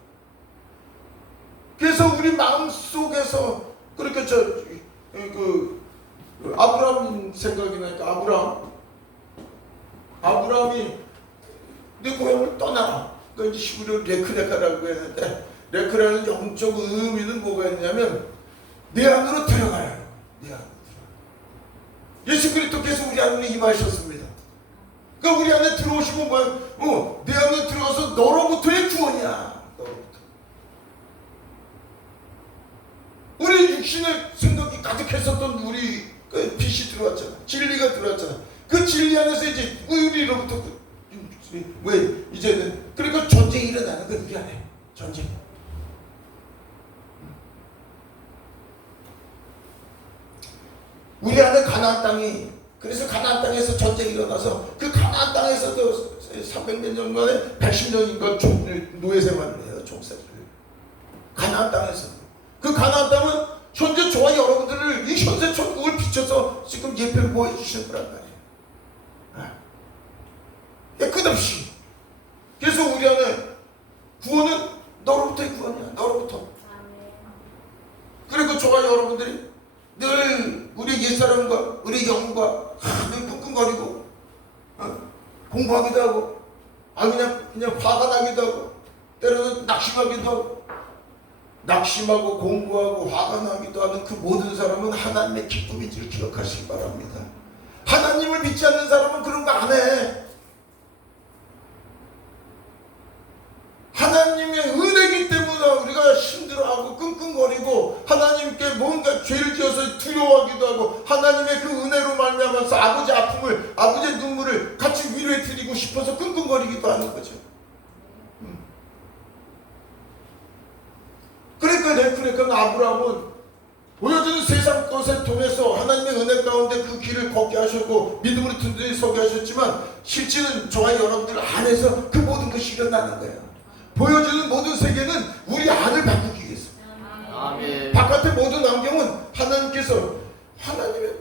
그래서 우리 마음속에서 그렇게 아브라함 생각이 나니까 아브라함이 내 고향을 떠나라. 그러니까 이제 히브리어로 레크레카라고 했는데 레크라는 영적 의미는 뭐가 있냐면 내 안으로 들어가라. 내 안으로 들어가. 예수 그리스도께서 우리 안으로 임하셨습니다. 그러니까 우리 안에 들어오시고 내 안으로 들어가서 너로부터의 구원이야. 너로부터. 우리 육신의 생각이 가득했었던 우리 그 빛이 들어왔잖아. 진리가 들어왔잖아. 그 진리 안에서 이제 우리로부터 왜 이제는 그러니까 전쟁이 일어나는 건 우리 안에 전쟁. 우리 안에 가나안 땅이 그래서 가나안 땅에서 전쟁이 일어나서 그 가나안 땅에서도 300몇 년 만에 80년인가 노예 생활을 해요. 종살이를. 가나안 땅에서 그 가나안 땅은 현재 저와 여러분들을 이 현세 천국을 비춰서 지금 예표를 보여주실 거란 말이에요. 끝없이. 그래서 우리 안에 구원은 너로부터의 구원이야. 너로부터. 그리고 저와 여러분들이 늘 우리 옛사람과 우리 영과 늘 끙끙거리고 공부하기도 하고 그냥 화가 나기도 하고 때로는 낙심하기도 하고 낙심하고 공부하고 화가 나기도 하는 그 모든 사람은 하나님의 기쁨인 줄 기억하시기 바랍니다. 하나님을 믿지 않는 사람은 그런 거 안 해. 하나님의 은혜이기 때문에 우리가 힘들어하고 끙끙거리고 하나님께 뭔가 죄를 지어서 두려워하기도 하고 하나님의 그 은혜로 말미암아서 아버지 아픔을 아버지의 눈물을 같이 위로해 드리고 싶어서 끙끙거리기도 하는 거죠. 그러니까 아브라함은 보여주는 세상 것을 통해서 하나님의 은혜 가운데 그 길을 걷게 하셨고 믿음으로 든든히 서게 하셨지만 실제는 저와 여러분들 안에서 그 모든 것이 일어나는 거예요. 보여주는 모든 세계는 우리 안을 바꾸기 위해서. 아멘. 바깥의 모든 환경은 하나님께서 하나님의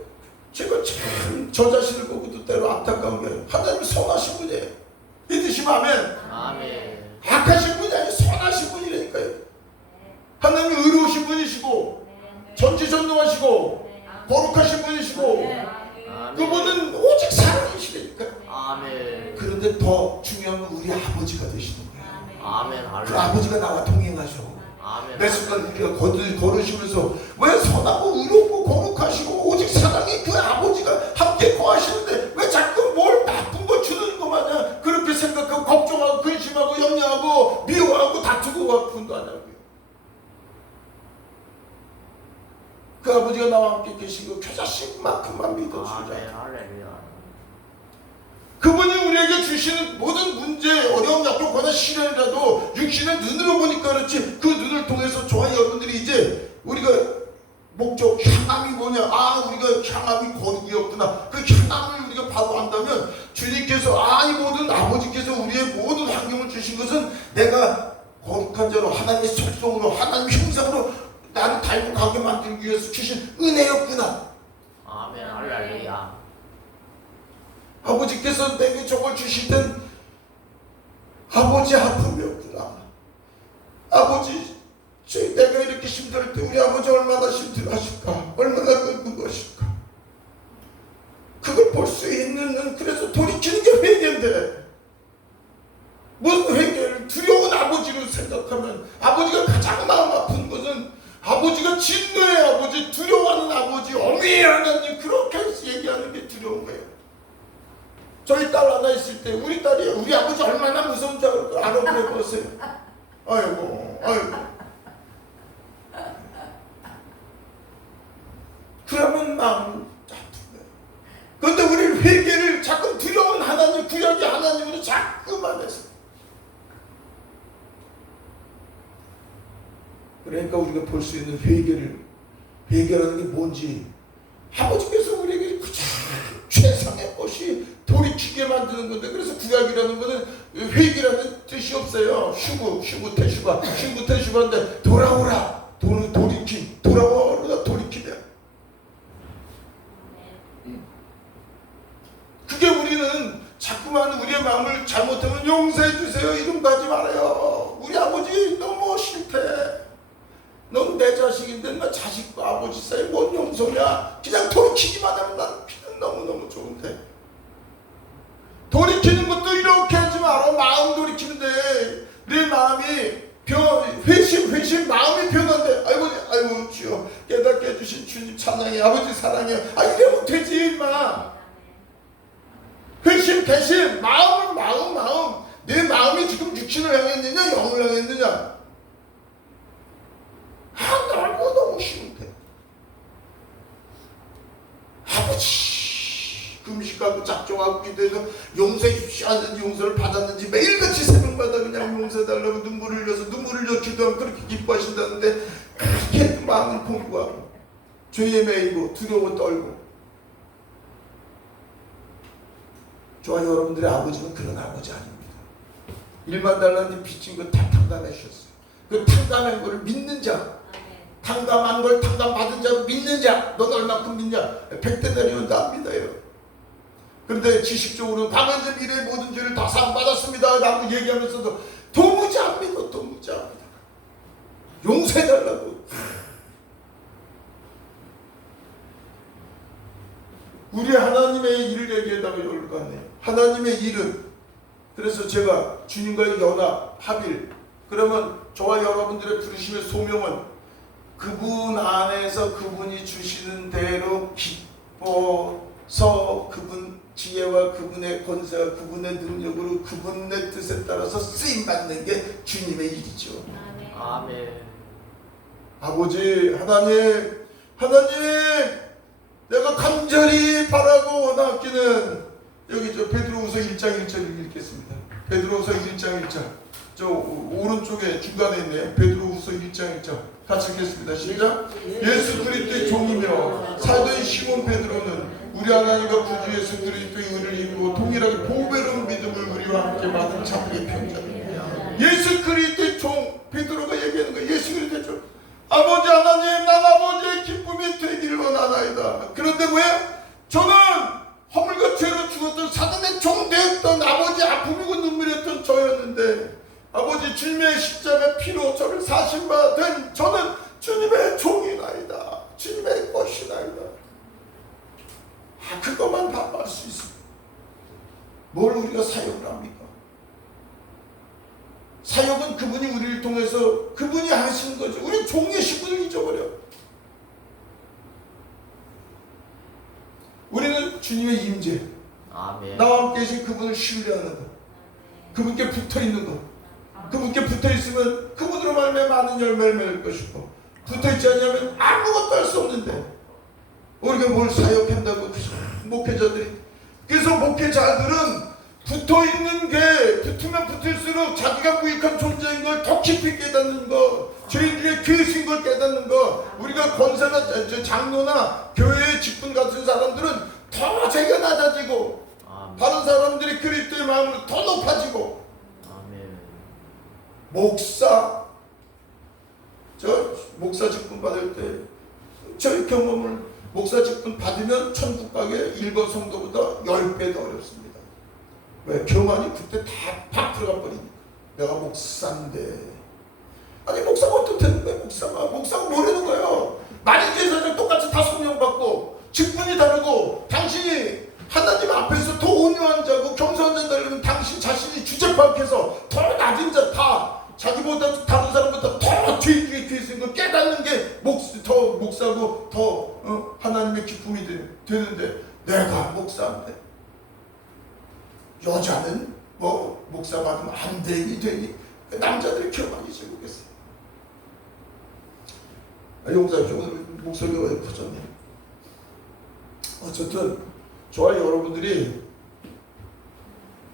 제가 참 저 자신을 보고도 때로 안타까운 게 하나님이 선하신 분이에요. 믿으시면 아멘. 아멘. 악하신 분이 아니라 선하신 분이라니까요. 하나님이 의로우신 분이시고 전지전능하시고 거룩하신 분이시고 그분은 오직 사랑이시니까. 아멘. 그런데 더 중요한 건 우리 아버지가 되시는 거예요. 아멘. 그 아버지가 나와 동행하셔. 매 순간 우리가 걸으시면서 왜 선하고 의롭고 거룩하시고 오직 사랑이 그 아버지가 함께 거하시는데 왜 자꾸 뭘 나쁜 거 주는 거 마냥 그렇게 생각하고 걱정하고 근심하고 염려하고 미워하고 다투고 아픈도 안 하고요. 그 아버지가 나와 함께 계시고 교자식만큼만 믿어주자. 그분이 우리에게 주시는 모든 문제, 어려움, 약속, 고난, 시련이라도 육신의 눈으로 보니까 그렇지 그 눈을 통해서 저와 여러분들이 이제 우리가 목적, 향함이 뭐냐? 우리가 향함이 거룩이었구나. 그 향함을 우리가 바로 안다면 주님께서 이 모든 아버지께서 우리의 모든 환경을 주신 것은 내가 거룩한 자로 하나님의 속성으로 하나님의 형상으로 나를 닮고 가게 만들기 위해서 주신 은혜였구나. 아멘. 할렐루야. 아버지께서 내게 저걸 주실 땐 아버지 아픔이었구나. 아버지 내가 이렇게 힘들 때 우리 아버지 얼마나 힘들어하실까, 얼마나 끙끙 거실까. 그걸 볼 수 있는 그래서 돌이키는 게 회개인데 무슨 회개를 두려운 아버지로 생각하면 아버지가 가장 마음 진노의 아버지, 두려워하는 아버지, 어미의 하나님, 그렇게 얘기하는 게 두려운 거예요. 저희 딸 하나 있을 때 우리 딸이 우리 아버지 얼마나 무서운 줄 알아보세요. 아이고, 아이고. 그러면 마음 아픈데. 그런데 우리 회개를 자꾸 두려운 하나님, 구약의 하나님으로 자꾸만 해서. 그러니까 우리가 볼 수 있는 회개라는 게 뭔지, 아버지께서 우리에게 최상의 것이 돌이키게 만드는 건데, 그래서 구약이라는 것은 회개라는 뜻이 없어요. 휴구태슈가인데 돌아오라, 돌아오라, 돌이키며. 그게 우리는 자꾸만 우리의 마음을 잘못하면 용서해 주세요 이런 거 하지 말아요. 우리 아버지 너무 싫대. 넌 내 자식인데 나 자식과 아버지 사이에 뭔 용서냐. 그냥 돌이키기만 하면 난 그냥 너무너무 좋은데. 돌이키는 것도 이렇게 하지 마라. 마음 돌이키면 돼. 내 마음이 회심 마음이 변한대. 아이고 주여 깨닫게 해주신 주님 찬양해. 아버지 사랑해. 이러면 되지 임마. 회심 대신 마음. 내 마음이 지금 육신을 향했느냐 영을 향했느냐. 나고 너무 쉬운데. 아버지 금식하고 작정하고 기도해서 용서해 주십시오 하는지 용서를 받았는지 매일같이 새벽마다 그냥 용서해달라고 눈물을 흘려 기도하면 그렇게 기뻐하신다는데, 그렇게 마음을 공부하고 죄에 매이고 두려워 떨고. 저와 여러분들의 아버지는 그런 아버지 아닙니다. 일만 달라는데 빚진 거 다 탕감해주셨어요. 그 탕감한 거를 믿는 자, 탕감한 걸 탕감받은 자를 믿는 자, 넌 얼마큼 믿냐? 100대 내리면 다 믿어요. 그런데 지식적으로 방언제 미래의 모든 죄를 다 사함받았습니다 라고 얘기하면서도 도무지 안 믿어. 용서해달라고. 우리 하나님의 일을 얘기하다가 여기로 갔네요. 하나님의 일은, 그래서 제가 주님과의 연합, 합일, 그러면 저와 여러분들의 부르심의 소명은 그분 안에서 그분이 주시는 대로 기뻐서 그분 지혜와 그분의 권세와 그분의 능력으로 그분의 뜻에 따라서 쓰임받는 게 주님의 일이죠. 아멘. 아버지 하나님, 내가 간절히 바라고 원하기는, 여기 저 베드로후서 1장 1절을 읽겠습니다. 베드로후서 1장 1절, 저 오른쪽에 중간에 있네요. 베드로후서 1장 1절 같이 읽겠습니다. 시작. 예수 그리스도의 종이며 사도인 시몬 베드로는 우리 하나님과 구주 예수 그리스도의 의를 이루고 동일하게 보배로운 믿음을 우리와 함께 받은 참된 편자입니다. 예수 그리스도의 종, 베드로가 얘기하는 거예요. 예수 그리스도의 종. 아버지 하나님, 난 아버지의 기쁨이 되기를 원하나이다. 그런데 뭐야? 저는 허물과 죄로 죽었던 사단의 종 되었던, 아버지 아픔이고 눈물이었던 저였는데, 아버지 주님의 십자가 피로 저를 사신 바 된 저는 주님의 종이나이다. 주님의 것이나이다. 그것만 답할 수 있습니다. 뭘 우리가 사역을 합니까? 사역은 그분이 우리를 통해서 그분이 하시는 거죠. 우리 종의 식구를 잊어버려. 우리는 주님의 임재, 아멘. 나와 함께 계신 그분을 신뢰하는 것, 그분께 붙어있는 것. 그분께 붙어있으면 그분으로 말미암아 많은 열매를 맺을 것이고, 붙어있지 않으면 아무것도 할 수 없는데 우리가 뭘 사역한다고 목회자들이. 그래서 목회자들은 붙어있는 게, 붙으면 붙을수록 자기가 무익한 존재인 걸 더 깊이 깨닫는 거, 죄인들의 죄신 걸 깨닫는 거. 우리가 권사나 장로나 교회의 직분 같은 사람들은 더 죄가 낮아지고, 아멘. 다른 사람들이 그리스도의 마음으로 더 높아지고. 아멘. 목사, 저 목사 직분 받을 때 저희 경험을, 목사 직분 받으면 천국 가기 일반 성도보다 10배 더 어렵습니다. 왜? 교만이 그때 다 들어가 버리니까. 내가 목사인데. 아니 목사가 어떻다는 거야? 목사가 뭐라는 거예요? 만인교회에서 똑같이 다 성령받고 직분이 다르고, 당신이 하나님 앞에서 더 온유한 자고 겸손한 자다 그러면 당신 자신이 주제파악해서 더 낮은 자, 다 자기보다 다른 사람보다 더 뒤에 있는 걸 깨닫는 게 더 더 목사고 더 하나님의 기쁨이 되는데 내가 목사인데 여자는 뭐 목사 받으면 안 되니 남자들이 기어많이 즐기겠어요. 용사님 오늘 목소리가 왜 커졌네. 어쨌든 저와 여러분들이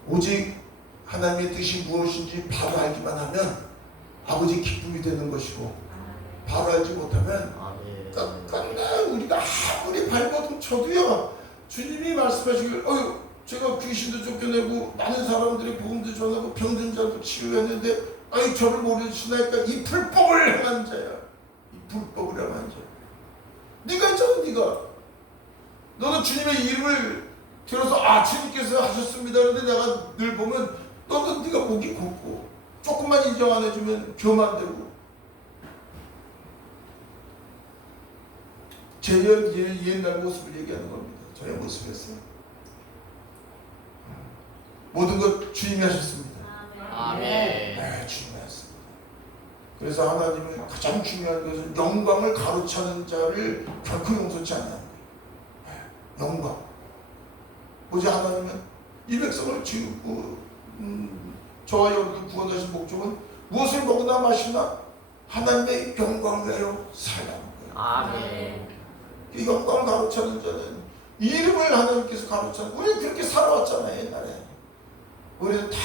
오직 하나님의 뜻이 무엇인지 바로 알기만 하면 아버지 기쁨이 되는 것이고, 바로 알지 못하면 끝끝내 우리가 아무리 발버둥 쳐도요, 주님이 말씀하시길 제가 귀신도 쫓겨내고 많은 사람들이 복음도 전하고 병든 자도 치유했는데 저를 모르시나니까 이 불법을 행한 자야. 이 불법을 행한 자. 네가 있잖아. 네가 너는 주님의 이름을 들어서 주님께서 하셨습니다. 그런데 내가 늘 보면 너는 네가 목이 곱고 조금만 인정 안 해주면 교만되고. 제 옛날 모습을 얘기하는 겁니다. 저의 모습이었어요. 모든 것 주님이 하셨습니다. 아멘. 네, 주님이 하셨습니다. 그래서 하나님은 가장 중요한 것은 영광을 가로차는 자를 결코 용서치 않는다는 거예요. 영광. 오직 하나님은 이 백성을 지고 저와 여러분을 구원하신 목적은 무엇을 먹으나 마시나 하나님의 영광을 위하여 살라는 거예요. 아멘. 이 영광을 가로차는 자는 이름을 하나님께서 가로차는, 우리는 그렇게 살아왔잖아요. 옛날에 우리는 다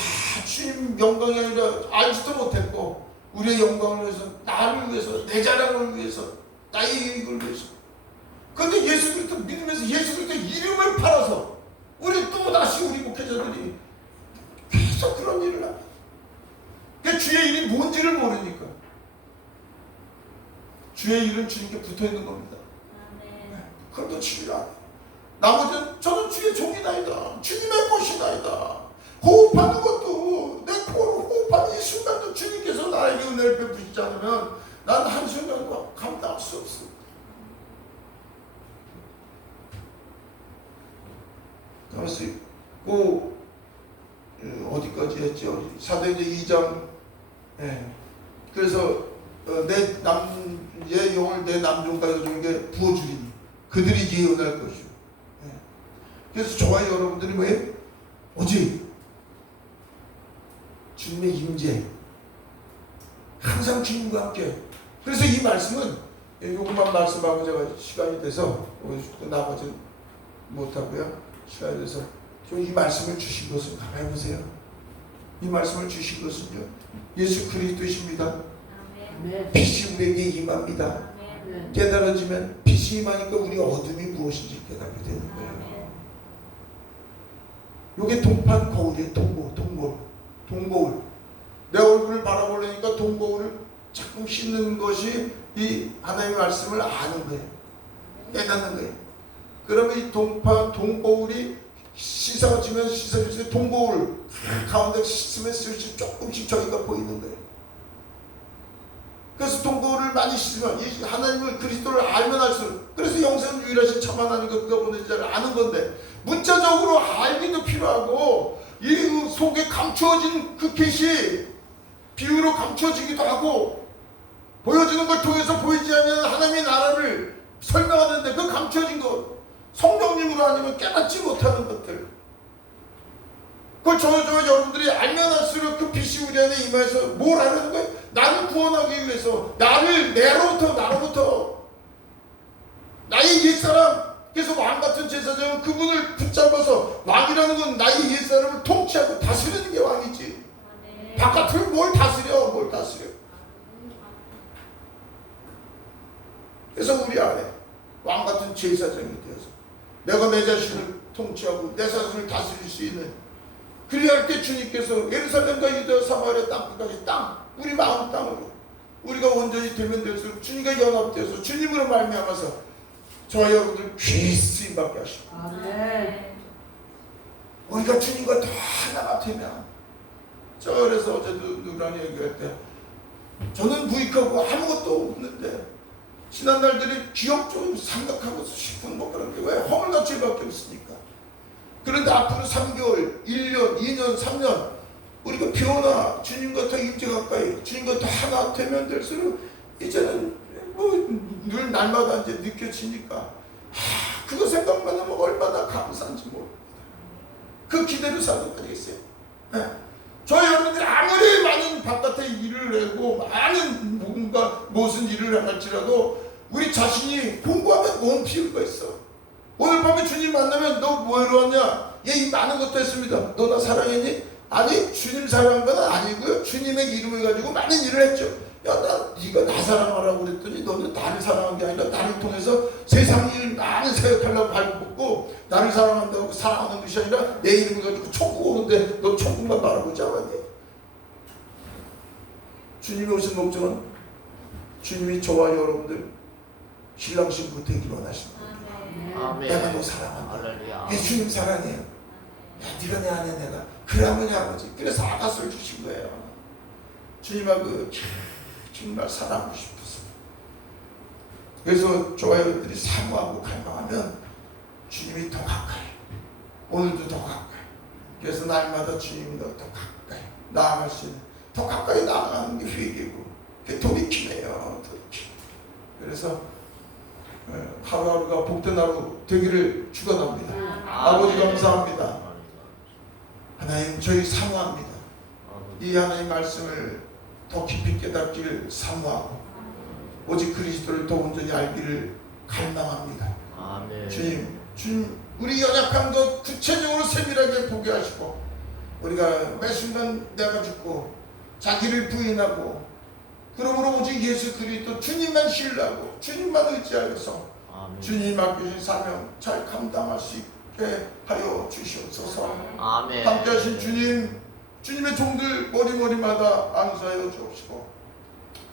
주님 영광이 아니라 알지도 못했고, 우리의 영광을 위해서, 나를 위해서, 내 자랑을 위해서, 나의 이익을 위해서. 그런데 예수 그리스도 믿으면서 예수 그리스도 이름을 팔아서 우리 또 다시 우리 목회자들이 계속 그런 일을 합니다. 그러니까 주의 일이 뭔지를 모르니까. 주의 일은 주님께 붙어있는 겁니다. 그것도 치유라. 나머지는 저는 주의 종이나이다, 주님의 것이나이다. 호흡하는 것도 내 코로 호흡하는 이 순간도 주님께서 나에게 은혜를 베푸시지 않으면 난 한순간도 감당할 수 없습니다. 그래서 어디까지 했죠? 사도행전 2장. 그래서 얘 영을 내 남종까지 주는 게 부어주리니 그들이 예언할 것이요. 그래서 저와 여러분들이 뭐예요? 오직 주님의 임재, 항상 주님과 함께. 그래서 이 말씀은 이것만 말씀하고 제가 시간이 돼서 나머지는 못하고요. 시간이 돼서 좀 이 말씀을 주신 것을 가만히 보세요. 이 말씀을 주신 것은요, 예수 그리스도이십니다. 빛이 우리에게 임합니다. 깨달아지면 빛이 임하니까 우리가 어둠이 무엇인지 깨닫게 되는 거예요. 이게 동판 거울이에요. 동거울. 내 얼굴을 바라보려니까 동거울을 자꾸 씻는 것이 이 하나님의 말씀을 아는 거예요. 깨닫는 거예요. 그러면 이 동거울이 씻어지면 동거울 가운데 씻으면 조금씩 저희가 보이는 거예요. 그래서 동거울을 많이 씻으면 하나님을 그리스도를 알면 알수록, 그래서 영생 유일하신 참 하나님과 그가 보내신 자를 아는 건데, 문자적으로 알기도 필요하고 이 속에 감추어진 그 빛이 비유로 감추어지기도 하고, 보여주는 걸 통해서 보이지 않는 하나님의 나라를 설명하는데 그 감추어진 것, 성령님으로 아니면 깨닫지 못하는 것들, 그걸 여러분들이 알면 할수록 그 빛이 우리 안에 임해서 뭘 하려는 거예요? 나를 구원하기 위해서, 나로부터 나의 옛사람, 그래서 왕같은 제사장은 그분을 붙잡아서, 왕이라는 건 나의 옛사람을 통치하고 다스리는 게 왕이지. 바깥을 뭘 다스려. 그래서 우리 안에 왕같은 제사장이 되어서 내가 내 자신을 통치하고 내 자신을 다스릴 수 있는, 그리할 때 주님께서 예루살렘과 유다 사마리아 땅끝까지 우리 마음 땅으로 우리가 온전히 되면 될수록 주님과 연합되어서 주님으로 말미암아서 저와 여러분들 귀 쓰임받게 하시고, 우리가 주님과 더 하나가 되면, 그래서 어제도 누구랑 얘기할 때 저는 무익하고 아무것도 없는데 지난 날들이 기억 좀 생각하고 싶은 뭐 그런 게 왜 허물같이밖에 없으니까. 그런데 앞으로 3개월, 1년, 2년, 3년 우리가 변화, 주님과 더 임재 가까이, 주님과 더 하나 되면 될수록 이제는 늘 날마다 이제 느껴지니까 그거 생각만 하면 얼마나 감사한지 모릅니다. 그 기대로 사는 거 아니겠어요? 네. 저희 여러분들이 아무리 많은 바깥에 일을 하고 많은 뭔가 무슨 일을 할지라도 우리 자신이 공부하면 몸 피울 거 있어. 오늘 밤에 주님 만나면 너 뭐하러 왔냐? 얘 이 많은 것도 했습니다. 너 나 사랑했니? 아니, 주님 사랑한 건 아니고요. 주님의 이름을 가지고 많은 일을 했죠. 야, 네가 나 사랑하라고 그랬더니 너는 나를 사랑한 게 아니라 나를 통해서 세상 일 많은 생각하려고 발벗고 나를 사랑한다고 사랑하는 것이 아니라 내 이름을 가지고 천국 오는데 너 천국만 바라보지 않았니? 주님이 오신 목적은 주님이 저와 여러분들 신랑 신부 되기로 원하신 거예요. 아멘. 내가 너 사랑한다. 할렐루야. 이게 주님 사랑이에요. 야, 네가 내 안에 내가 그러면 아버지. 그래서 아가서를 주신 거예요. 주님하고 정말 사랑하고 싶어서. 그래서 저와 여러분들이 사모하고 갈망하면 주님이 더 가까이, 오늘도 더 가까이. 그래서 날마다 주님이 더 가까이 나아갈 수 있는, 더 가까이 나아가는 게 회개고 그게 돌이키네요. 돌이키. 그래서 하루하루가 복된 하루 되기를 축원합니다. 아버지 감사합니다. 하나님 저희 사모합니다. 이 하나님 말씀을 더 깊이 깨닫기를 사모하고 오직 그리스도를 더 온전히 알기를 갈망합니다. 아멘. 주님 우리 연약한 것 구체적으로 세밀하게 보게 하시고 우리가 매 순간 내가 죽고 자기를 부인하고 그러므로 오직 예수 그리스도 주님만 신뢰하고 주님만 의지하여서 아멘. 주님 맡기신 사명 잘 감당할 수 있게 하여 주시옵소서. 아멘. 함께 하신 주님, 주님의 종들 머리마다 안수하여 주옵시고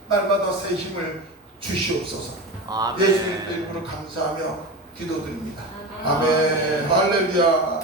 날마다 새 힘을 주시옵소서. 아멘. 예수님의 이름으로 감사하며 기도드립니다. 아멘. 할렐루야.